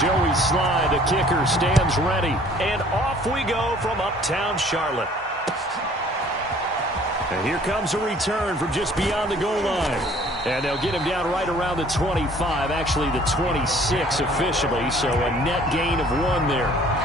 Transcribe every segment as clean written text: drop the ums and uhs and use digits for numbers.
Joey Slye, the kicker, stands ready. And off we go from uptown Charlotte. And here comes a return from just beyond the goal line. And they'll get him down right around the 25, actually the 26 officially, so a net gain of 1 there.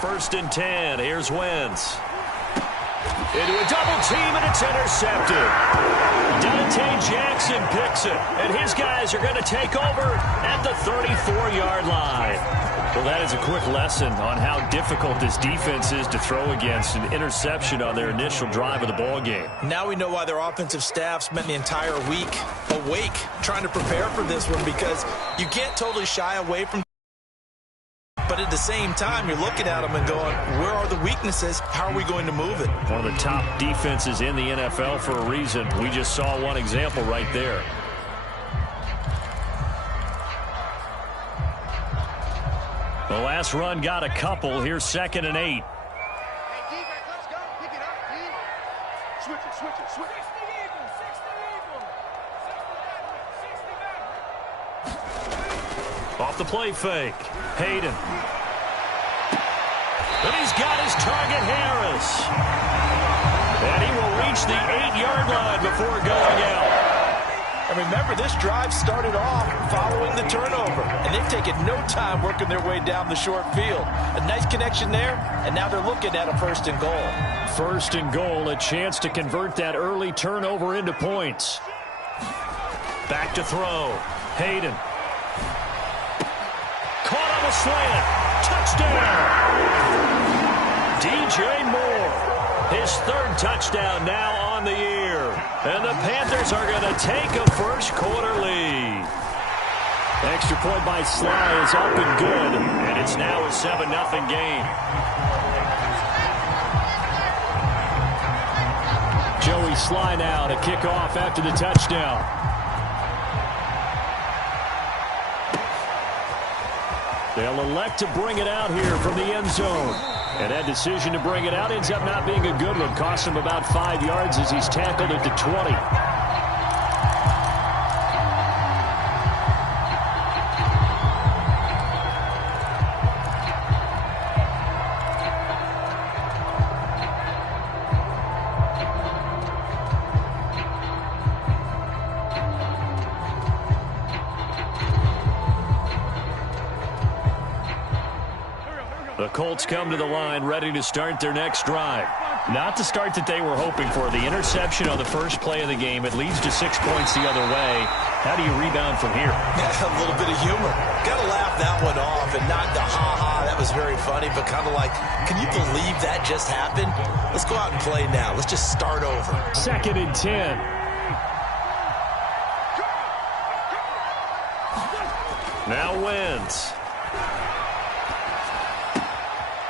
First and 10. Here's Wentz. Into a double team, and it's intercepted. Dante Jackson picks it, and his guys are going to take over at the 34-yard line. Well, that is a quick lesson on how difficult this defense is to throw against an interception on their initial drive of the ball game. Now we know why their offensive staff spent the entire week awake trying to prepare for this one, because you can't totally shy away from. But at the same time, you're looking at them and going, where are the weaknesses? How are we going to move it? One of the top defenses in the NFL for a reason. We just saw one example right there. The last run got a couple. Here's 2nd and 8. Hey, defense, let's go. Pick it up, D. Switch it, switch it, switch it. 60 Eagles. Off the play fake. Hayden. And he's got his target, Harris. And he will reach the 8-yard line before going out. And remember, this drive started off following the turnover, and they've taken no time working their way down the short field. A nice connection there, and now they're looking at a 1st and goal. 1st and goal, a chance to convert that early turnover into points. Back to throw. Hayden. Caught on the slant. Touchdown. DJ Moore. His 3rd touchdown now on the year. And the Panthers are going to take a first-quarter lead. Extra point by Slye is up and good. And it's now a 7-0 game. Joey Slye now to kick off after the touchdown. They'll elect to bring it out here from the end zone. And that decision to bring it out ends up not being a good one. Cost him about 5 yards as he's tackled at the 20. The Colts come to the line ready to start their next drive. Not the start that they were hoping for. The interception on the first play of the game. It leads to 6 points the other way. How do you rebound from here? Yeah, a little bit of humor. Got to laugh that one off, and not the ha-ha, that was very funny, but kind of like, can you believe that just happened? Let's go out and play now. Let's just start over. 2nd and 10. Now Wentz.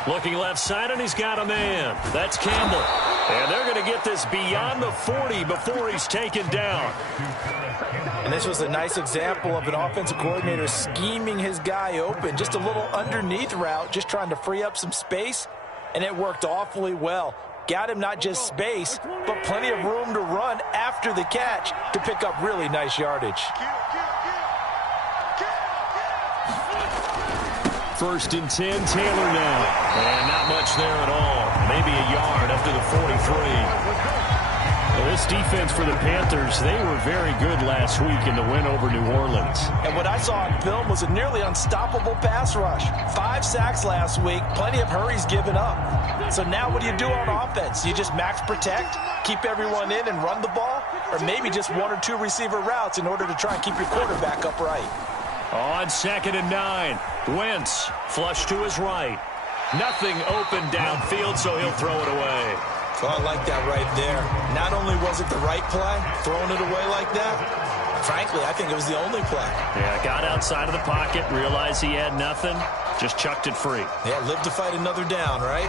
Looking left side, and he's got a man. That's Campbell. And they're going to get this beyond the 40 before he's taken down. And this was a nice example of an offensive coordinator scheming his guy open. Just a little underneath route, just trying to free up some space, and it worked awfully well. Got him not just space, but plenty of room to run after the catch to pick up really nice yardage. 1st and 10, Taylor now. And not much there at all. Maybe a yard up to the 43. Well, this defense for the Panthers, they were very good last week in the win over New Orleans. And what I saw on film was a nearly unstoppable pass rush. 5 sacks last week, plenty of hurries given up. So now what do you do on offense? You just max protect, keep everyone in and run the ball, or maybe just 1 or 2 receiver routes in order to try and keep your quarterback upright. On 2nd and 9, Wentz flush to his right. Nothing open downfield, so he'll throw it away. Oh, I like that right there. Not only was it the right play, throwing it away like that, frankly, I think it was the only play. Yeah, got outside of the pocket, realized he had nothing, just chucked it free. Yeah, live to fight another down, right?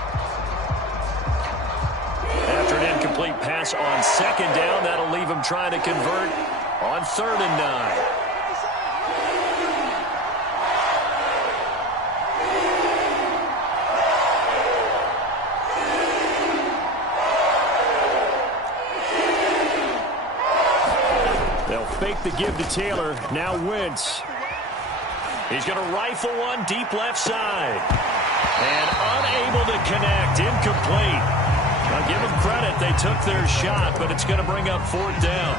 After an incomplete pass on second down, that'll leave him trying to convert on 3rd and 9. They'll fake the give to Taylor. Now Wentz. He's going to rifle one deep left side. And unable to connect. Incomplete. Now give them credit. They took their shot, but it's going to bring up 4th down.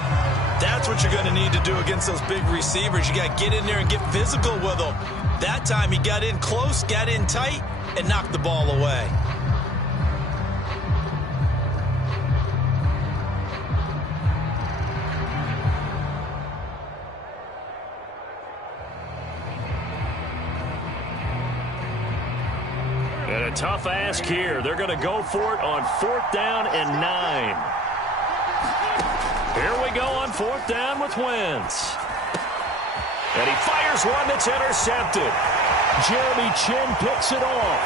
That's what you're going to need to do against those big receivers. You got to get in there and get physical with them. That time he got in close, got in tight, and knocked the ball away. And a tough ask here. They're going to go for it on 4th down and 9. Here we go on 4th down with Wentz. And he fires one that's intercepted. Jeremy Chin picks it off.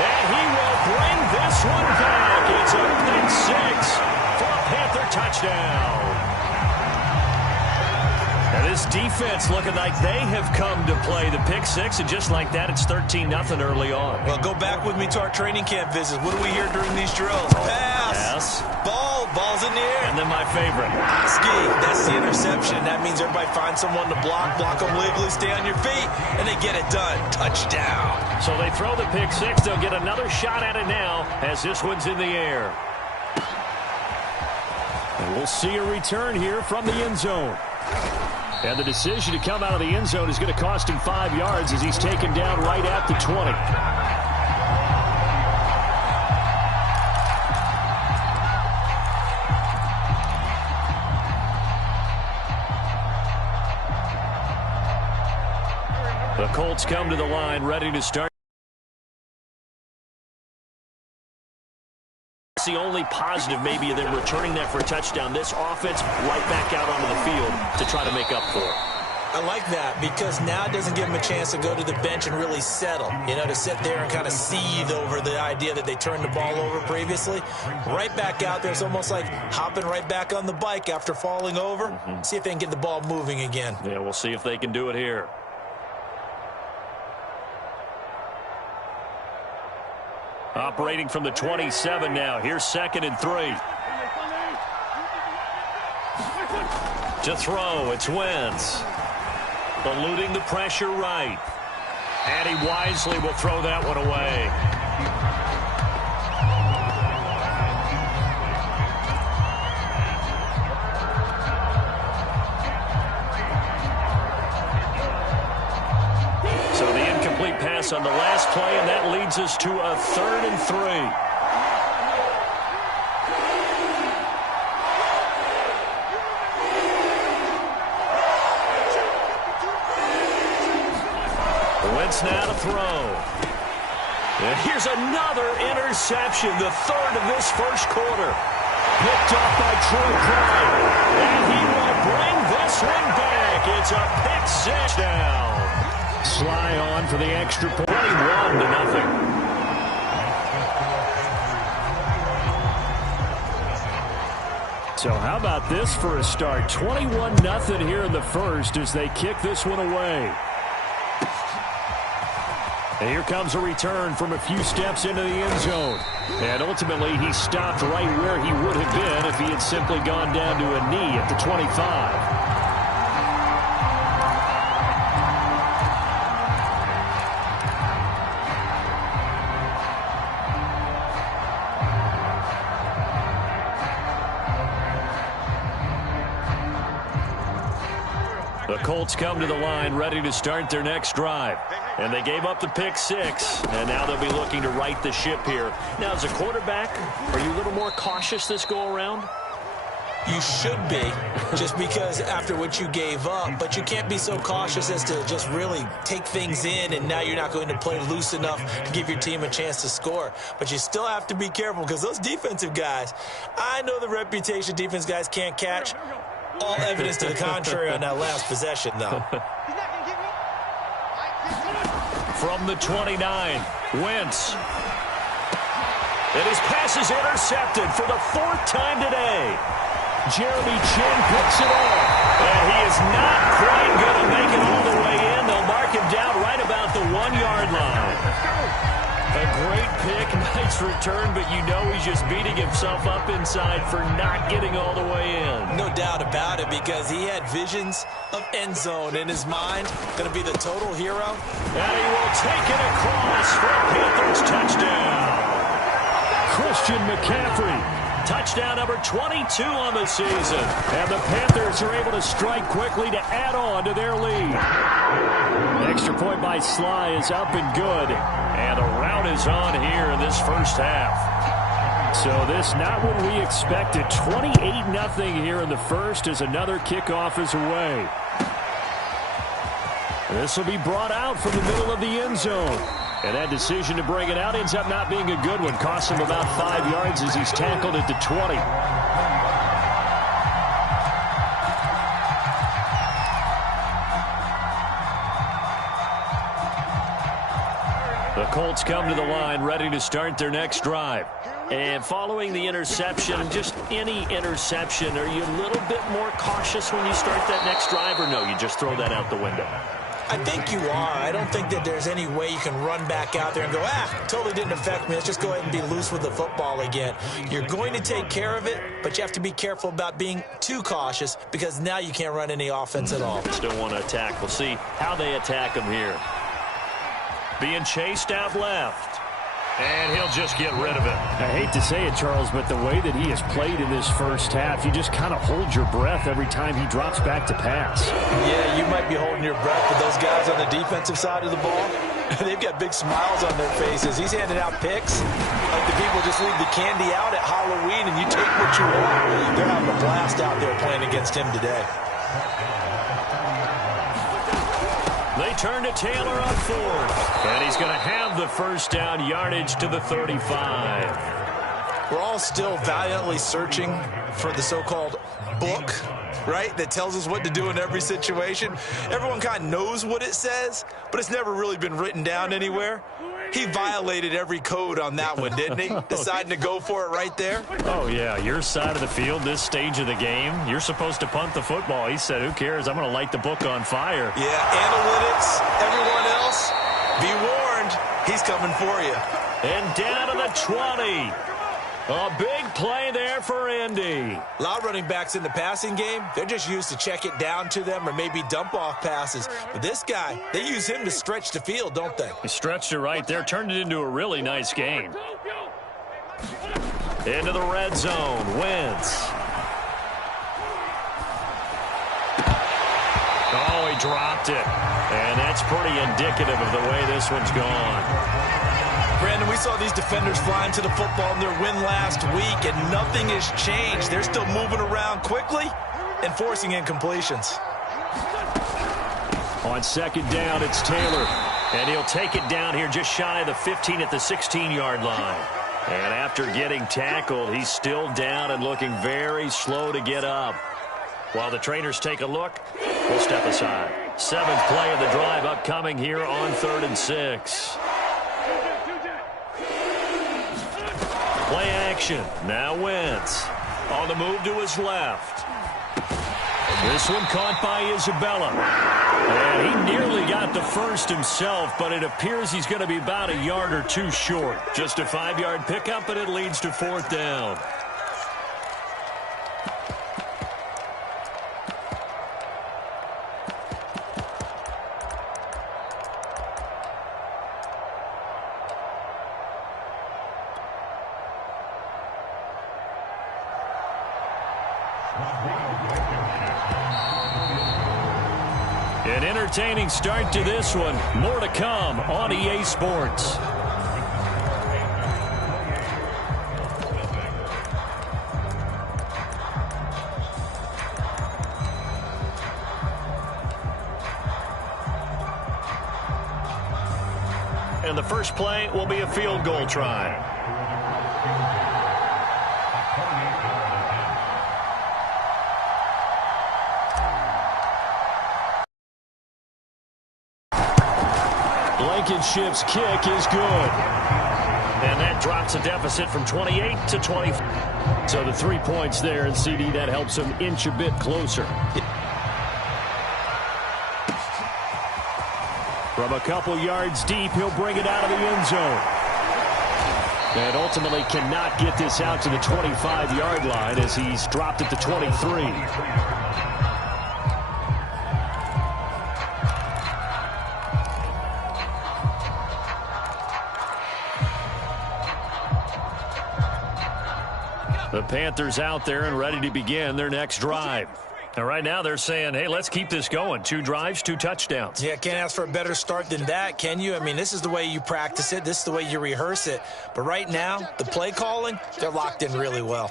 And he will bring this one back. It's a pick 6 for a Panther touchdown. And this defense looking like they have come to play the pick 6, and just like that, it's 13-0 early on. Well, go back with me to our training camp visits. What do we hear during these drills? Pass. Ball's in the air. And then my favorite. Ski, that's the interception. That means everybody finds someone to block them legally, stay on your feet, and they get it done. Touchdown. So they throw the pick 6. They'll get another shot at it now as this one's in the air. And we'll see a return here from the end zone. And the decision to come out of the end zone is going to cost him 5 yards as he's taken down right at the 20. The Colts come to the line ready to start. The only positive maybe of them returning that for a touchdown. This offense right back out onto the field to try to make up for it. I like that because now it doesn't give them a chance to go to the bench and really settle, to sit there and kind of seethe over the idea that they turned the ball over previously. Right back out there, it's almost like hopping right back on the bike after falling over. See if they can get the ball moving again. Yeah, we'll see if they can do it here. Operating from the 27 now. Here's 2nd and 3. To throw, it's Wentz. Eluding the pressure right. And he wisely will throw that one away. So the incomplete pass on the last play, and that leads us to a 3rd and 3. Wentz now to throw. And here's another interception, the 3rd of this first quarter. Picked off by Troy Pride. And he will bring this one back. It's a pick 6 down. Sly on for the extra point. 21-0. So how about this for a start? 21-0 here in the first as they kick this one away. And here comes a return from a few steps into the end zone. And ultimately, he stopped right where he would have been if he had simply gone down to a knee at the 25. The Colts come to the line ready to start their next drive. And they gave up the pick 6, and now they'll be looking to right the ship here. Now, as a quarterback, are you a little more cautious this go-around? You should be, just because after what you gave up, but you can't be so cautious as to just really take things in, and now you're not going to play loose enough to give your team a chance to score. But you still have to be careful, because those defensive guys, I know the reputation defense guys can't catch. All evidence to the contrary on that last possession, though. From the 29, Wentz. And his pass is intercepted for the 4th time today. Jeremy Chin picks it up. And he is not quite going to make it all the way in. They'll mark him down right about the 1-yard line. A great pick, nice return, but you know he's just beating himself up inside for not getting all the way in. No doubt about it, because he had visions of end zone in his mind. Going to be the total hero. And he will take it across for a Panthers touchdown. Christian McCaffrey. Touchdown number 22 on the season. And the Panthers are able to strike quickly to add on to their lead. Extra point by Sly is up and good. And the rout is on here in this first half. So this not what we expected. 28-0 here in the first as another kickoff is away. This will be brought out from the middle of the end zone. And that decision to bring it out ends up not being a good one. Costs him about 5 yards as he's tackled at the 20. The Colts come to the line ready to start their next drive. And following the interception, just any interception, are you a little bit more cautious when you start that next drive, or no, you just throw that out the window? I think you are. I don't think that there's any way you can run back out there and go, totally didn't affect me. Let's just go ahead and be loose with the football again. You're going to take care of it, but you have to be careful about being too cautious, because now you can't run any offense at all. Still want to attack. We'll see how they attack him here. Being chased out left. And he'll just get rid of it. I hate to say it, Charles, but the way that he has played in this first half, you just kind of hold your breath every time he drops back to pass. Yeah, you might be holding your breath, but those guys on the defensive side of the ball, they've got big smiles on their faces. He's handing out picks like the people just leave the candy out at Halloween and you take what you want. They're having a blast out there playing against him today. They turn to Taylor on 4th. And he's going to have the first down, yardage to the 35. We're all still valiantly searching for the so-called book, right, that tells us what to do in every situation. Everyone kind of knows what it says, but it's never really been written down anywhere. He violated every code on that one, didn't he? Deciding to go for it right there. Oh, yeah, your side of the field, this stage of the game, you're supposed to punt the football. He said, who cares? I'm going to light the book on fire. Yeah, analytics, everyone else, be warned, he's coming for you. And down to the 20. A big play there for Indy. A lot of running backs in the passing game, they're just used to check it down to them or maybe dump off passes. But this guy, they use him to stretch the field, don't they? He stretched it right there, turned it into a really nice game. Into the red zone, Wentz. Oh, he dropped it. And that's pretty indicative of the way this one's gone. Brandon, we saw these defenders flying to the football in their win last week, and nothing has changed. They're still moving around quickly and forcing incompletions. On second down, it's Taylor. And he'll take it down here just shy of the 15 at the 16-yard line. And after getting tackled, he's still down and looking very slow to get up. While the trainers take a look, we'll step aside. 7th play of the drive upcoming here on 3rd and 6. Play action. Now Wentz. On the move to his left. This one caught by Isabella. And he nearly got the first himself, but it appears he's going to be about a yard or two short. Just a 5-yard pickup, and it leads to 4th down. An entertaining start to this one. More to come on EA Sports. And the first play will be a field goal try. Blankenship's kick is good. And that drops a deficit from 28 to 20. So the 3 points there, and CD, that helps him inch a bit closer. From a couple yards deep, he'll bring it out of the end zone. And ultimately cannot get this out to the 25-yard line as he's dropped at the 23. The Panthers out there and ready to begin their next drive. And right now they're saying, hey, let's keep this going. 2 drives, 2 touchdowns. Yeah, can't ask for a better start than that, can you? I mean, this is the way you practice it. This is the way you rehearse it. But right now, the play calling, they're locked in really well.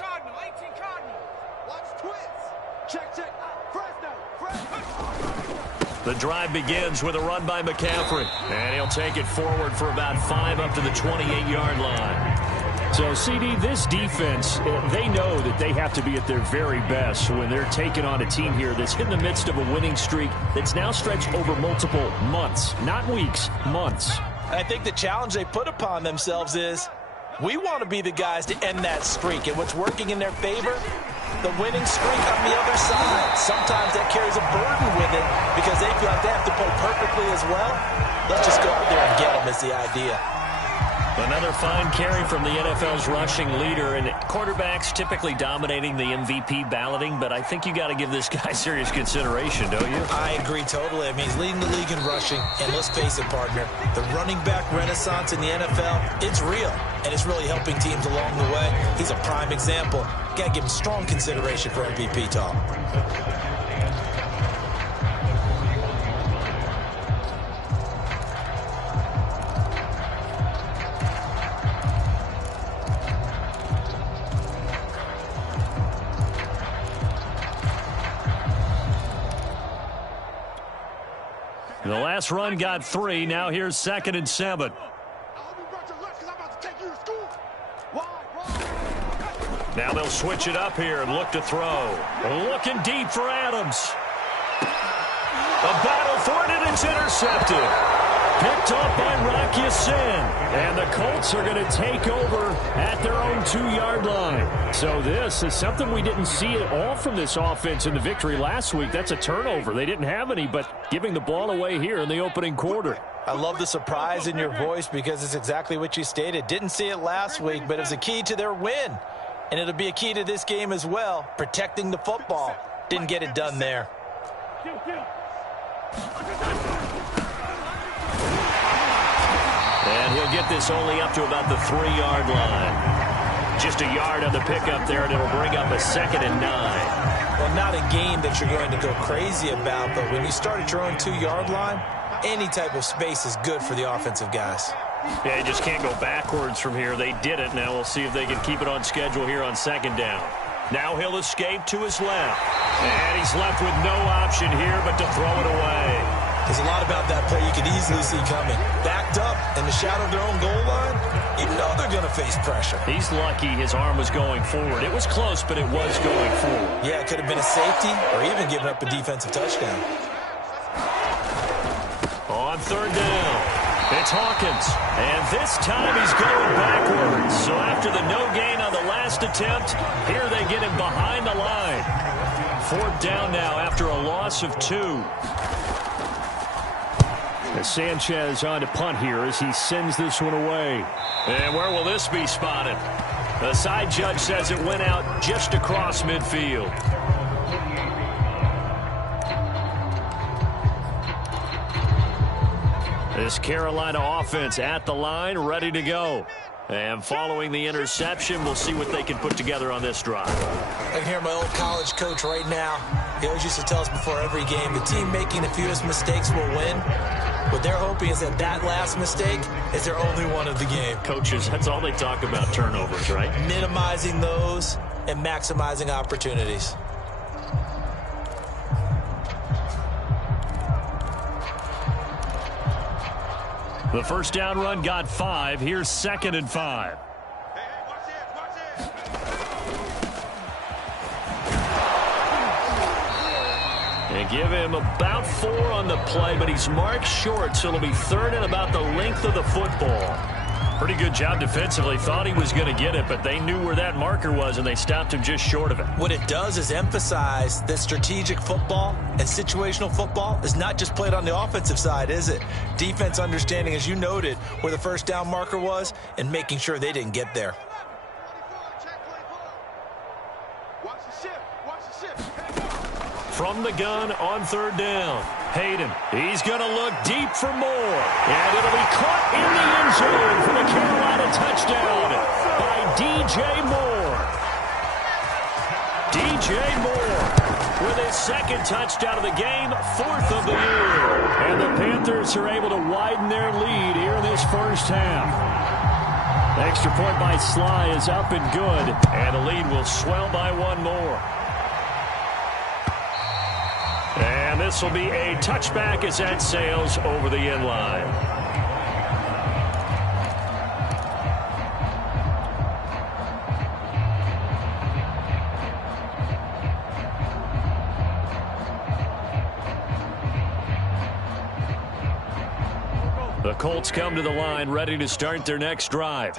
The drive begins with a run by McCaffrey. And he'll take it forward for about 5 up to the 28-yard line. So, CD, this defense, they know that they have to be at their very best when they're taking on a team here that's in the midst of a winning streak that's now stretched over multiple months, not weeks, months. I think the challenge they put upon themselves is we want to be the guys to end that streak. And what's working in their favor? The winning streak on the other side. Sometimes that carries a burden with it because they feel like they have to play perfectly as well. Let's just go out there and get them is the idea. Another fine carry from the NFL's rushing leader, and quarterbacks typically dominating the MVP balloting, but I think you got to give this guy serious consideration, don't you? I agree totally. I mean, he's leading the league in rushing, and let's face it, partner, the running back renaissance in the NFL, it's real, and it's really helping teams along the way. He's a prime example. Got to give him strong consideration for MVP talk. The last run got 3. Now here's 2nd and 7. Now they'll switch it up here and look to throw. Looking deep for Adams. A battle for it, and it's intercepted. Picked off by Rocky Sin. And the Colts are going to take over at their own 2-yard line. So this is something we didn't see at all from this offense in the victory last week. That's a turnover. They didn't have any, but giving the ball away here in the opening quarter. I love the surprise in your voice because it's exactly what you stated. Didn't see it last week, but it was a key to their win. And it'll be a key to this game as well, protecting the football. Didn't get it done there. And he'll get this only up to about the 3-yard line. Just a yard on the pickup there, and it'll bring up a 2nd and 9. Well, not a game that you're going to go crazy about, but when you start at your own 2-yard line, any type of space is good for the offensive guys. Yeah, you just can't go backwards from here. They did it. Now we'll see if they can keep it on schedule here on 2nd down. Now he'll escape to his left. And he's left with no option here but to throw it away. There's a lot about that play you could easily see coming. Backed up in the shadow of their own goal line, you know they're going to face pressure. He's lucky his arm was going forward. It was close, but it was going forward. Yeah, it could have been a safety or even given up a defensive touchdown. On 3rd down, it's Hawkins. And this time he's going backwards. So after the no gain on the last attempt, here they get him behind the line. 4th down now after a loss of 2. Sanchez on to punt here as he sends this one away. And where will this be spotted? The side judge says it went out just across midfield. This Carolina offense at the line, ready to go. And following the interception, we'll see what they can put together on this drive. I can hear my old college coach right now. He always used to tell us before every game, the team making the fewest mistakes will win. What they're hoping is that last mistake is their only one of the game. Coaches, that's all they talk about, turnovers, right? Minimizing those and maximizing opportunities. The first down run got 5. Here's 2nd and 5. Hey, watch this, watch this. And give him about 4 on the play, but he's marked short, so it'll be 3rd and about the length of the football. Pretty good job defensively. Thought he was going to get it, but they knew where that marker was, and they stopped him just short of it. What it does is emphasize that strategic football and situational football is not just played on the offensive side, is it? Defense understanding, as you noted, where the first down marker was and making sure they didn't get there. Watch the shift, watch the shift. From the gun on 3rd down. Hayden, he's going to look deep for more. And it'll be caught in the end zone for the Carolina touchdown by DJ Moore. DJ Moore with his 2nd touchdown of the game, 4th of the year. And the Panthers are able to widen their lead here in this first half. Extra point by Sly is up and good. And the lead will swell by 1 more. And this will be a touchback as that sails over the end line. The Colts come to the line ready to start their next drive.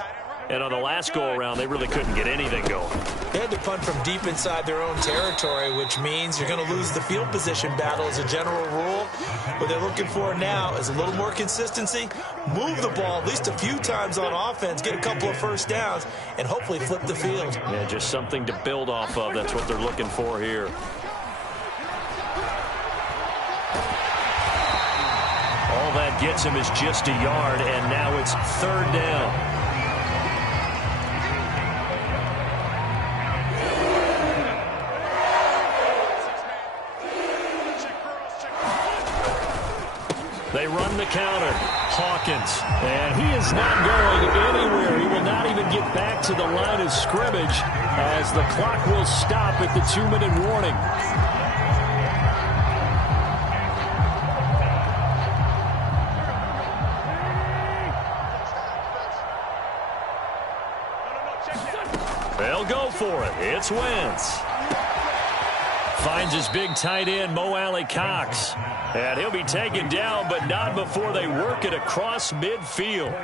And on the last go-around, they really couldn't get anything going. They had to punt from deep inside their own territory, which means you're going to lose the field position battle as a general rule. What they're looking for now is a little more consistency, move the ball at least a few times on offense, get a couple of first downs, and hopefully flip the field. Yeah, just something to build off of. That's what they're looking for here. All that gets him is just a yard, and now it's 3rd down. They run the counter. Hawkins. And he is not going anywhere. He will not even get back to the line of scrimmage as the clock will stop at the 2-minute warning. They'll go for it. It's Wentz. Finds his big tight end, Mo Alley-Cox. And he'll be taken down, but not before they work it across midfield.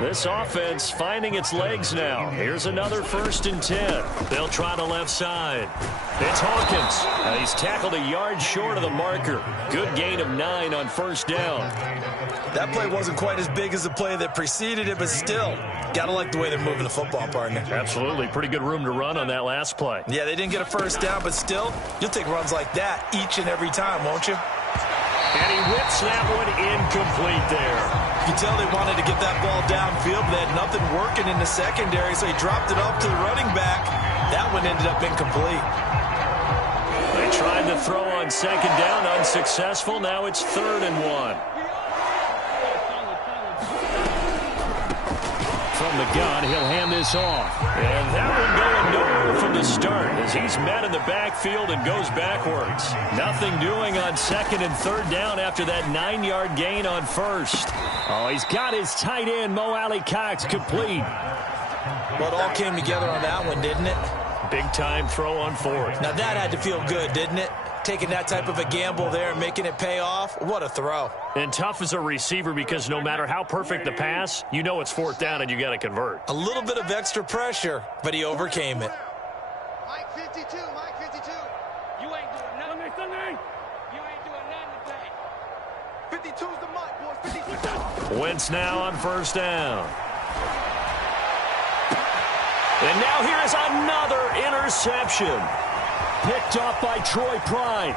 This offense finding its legs now. Here's another 1st and 10. They'll try the left side. It's Hawkins. He's tackled a yard short of the marker. Good gain of 9 on 1st down. That play wasn't quite as big as the play that preceded it, but still, got to like the way they're moving the football, partner. Absolutely. Pretty good room to run on that last play. Yeah, they didn't get a first down, but still, you'll take runs like that each and every time, won't you? And he whips that one incomplete there. You can tell they wanted to get that ball downfield, but they had nothing working in the secondary, so he dropped it off to the running back. That one ended up incomplete. They tried to throw on 2nd down, unsuccessful. Now it's 3rd and 1. From the gun, he'll hand this off. And that one going nowhere from the start as he's met in the backfield and goes backwards. Nothing doing on 2nd and 3rd down after that 9-yard gain on 1st. Oh, he's got his tight end, Mo Alley-Cox, complete. Well, it all came together on that one, didn't it? Big-time throw on 4th. Now, that had to feel good, didn't it? Taking that type of a gamble there and making it pay off. What a throw. And tough as a receiver because no matter how perfect the pass, you know it's 4th down and you got to convert. A little bit of extra pressure, but he overcame it. Mike 52, Mike 52. You ain't doing nothing. You ain't doing nothing today. 52's the mic, boys. 52. Wentz now on 1st down. And now here's another interception. Picked off by Troy Pride.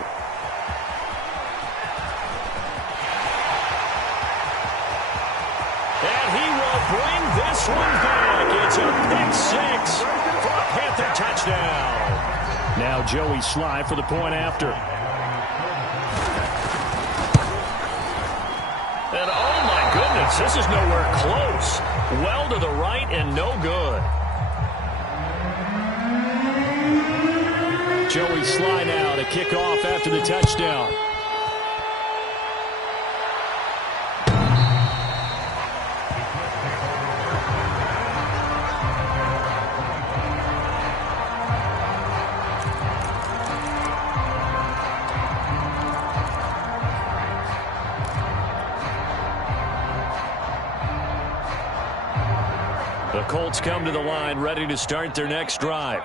And he will bring this one back. It's a pick 6 for a Panther touchdown. Now Joey Sly for the point after. And oh my goodness, this is nowhere close. Well to the right and no good. Joey Sly now to kick off after the touchdown. The Colts come to the line ready to start their next drive.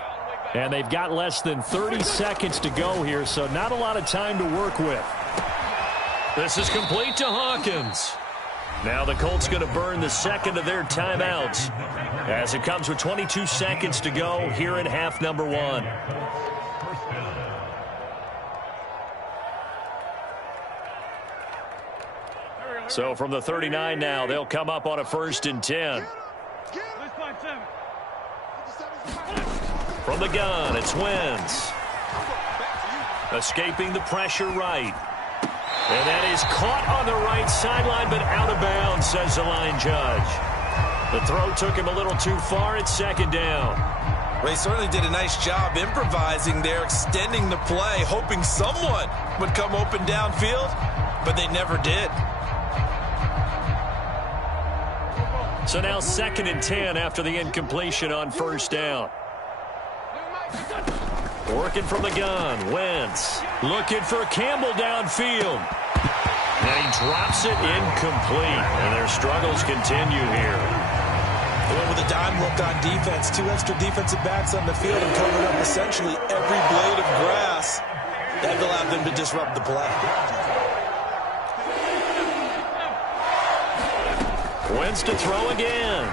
And they've got less than 30 seconds to go here, so not a lot of time to work with. This is complete to Hawkins. Now the Colts going to burn the second of their timeouts as it comes with 22 seconds to go here in half number 1. So from the 39 now, they'll come up on a 1st and 10. From the gun, it's Wentz. Escaping the pressure right. And that is caught on the right sideline, but out of bounds, says the line judge. The throw took him a little too far. It's 2nd down. Well, he certainly did a nice job improvising there, extending the play, hoping someone would come open downfield, but they never did. So now 2nd and 10 after the incompletion on 1st down. Working from the gun, Wentz looking for Campbell downfield. And he drops it incomplete, and their struggles continue here. Well, with a dime look on defense, 2 extra defensive backs on the field and covered up essentially every blade of grass. That allowed them to disrupt the play. Wentz to throw again.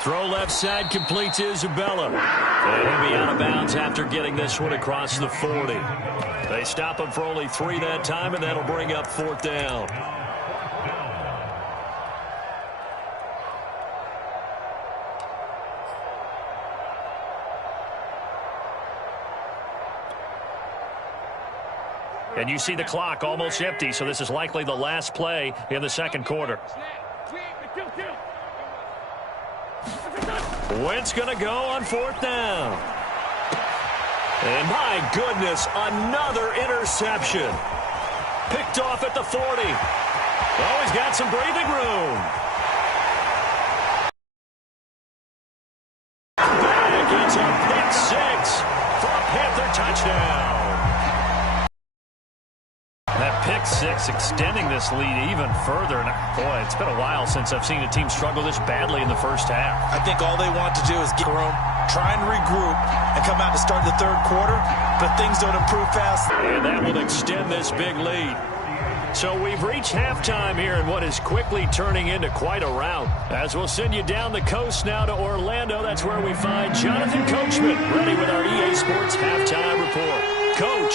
Throw left side, complete to Isabella. And he'll be out of bounds after getting this one across the 40. They stop him for only 3 that time, and that'll bring up 4th down. And you see the clock almost empty, so this is likely the last play in the 2nd quarter. Wentz going to go on 4th down. And my goodness, another interception. Picked off at the 40. Oh, he's got some breathing room. Back, it's a pick 6 for a Panther touchdown. That pick 6 extending this lead even further. And boy, it's been a while since I've seen a team struggle this badly in the first half. I think all they want to do is get room, try and regroup, and come out to start the 3rd quarter, but things don't improve fast. And that will extend this big lead. So we've reached halftime here in what is quickly turning into quite a rout. As we'll send you down the coast now to Orlando, that's where we find Jonathan Coachman ready with our EA Sports Halftime Report. Coach.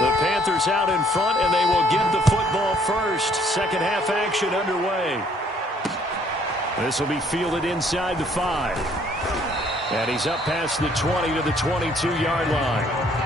The Panthers out in front, and they will get the football first. 2nd half action underway. This will be fielded inside the 5. And he's up past the 20 to the 22-yard line.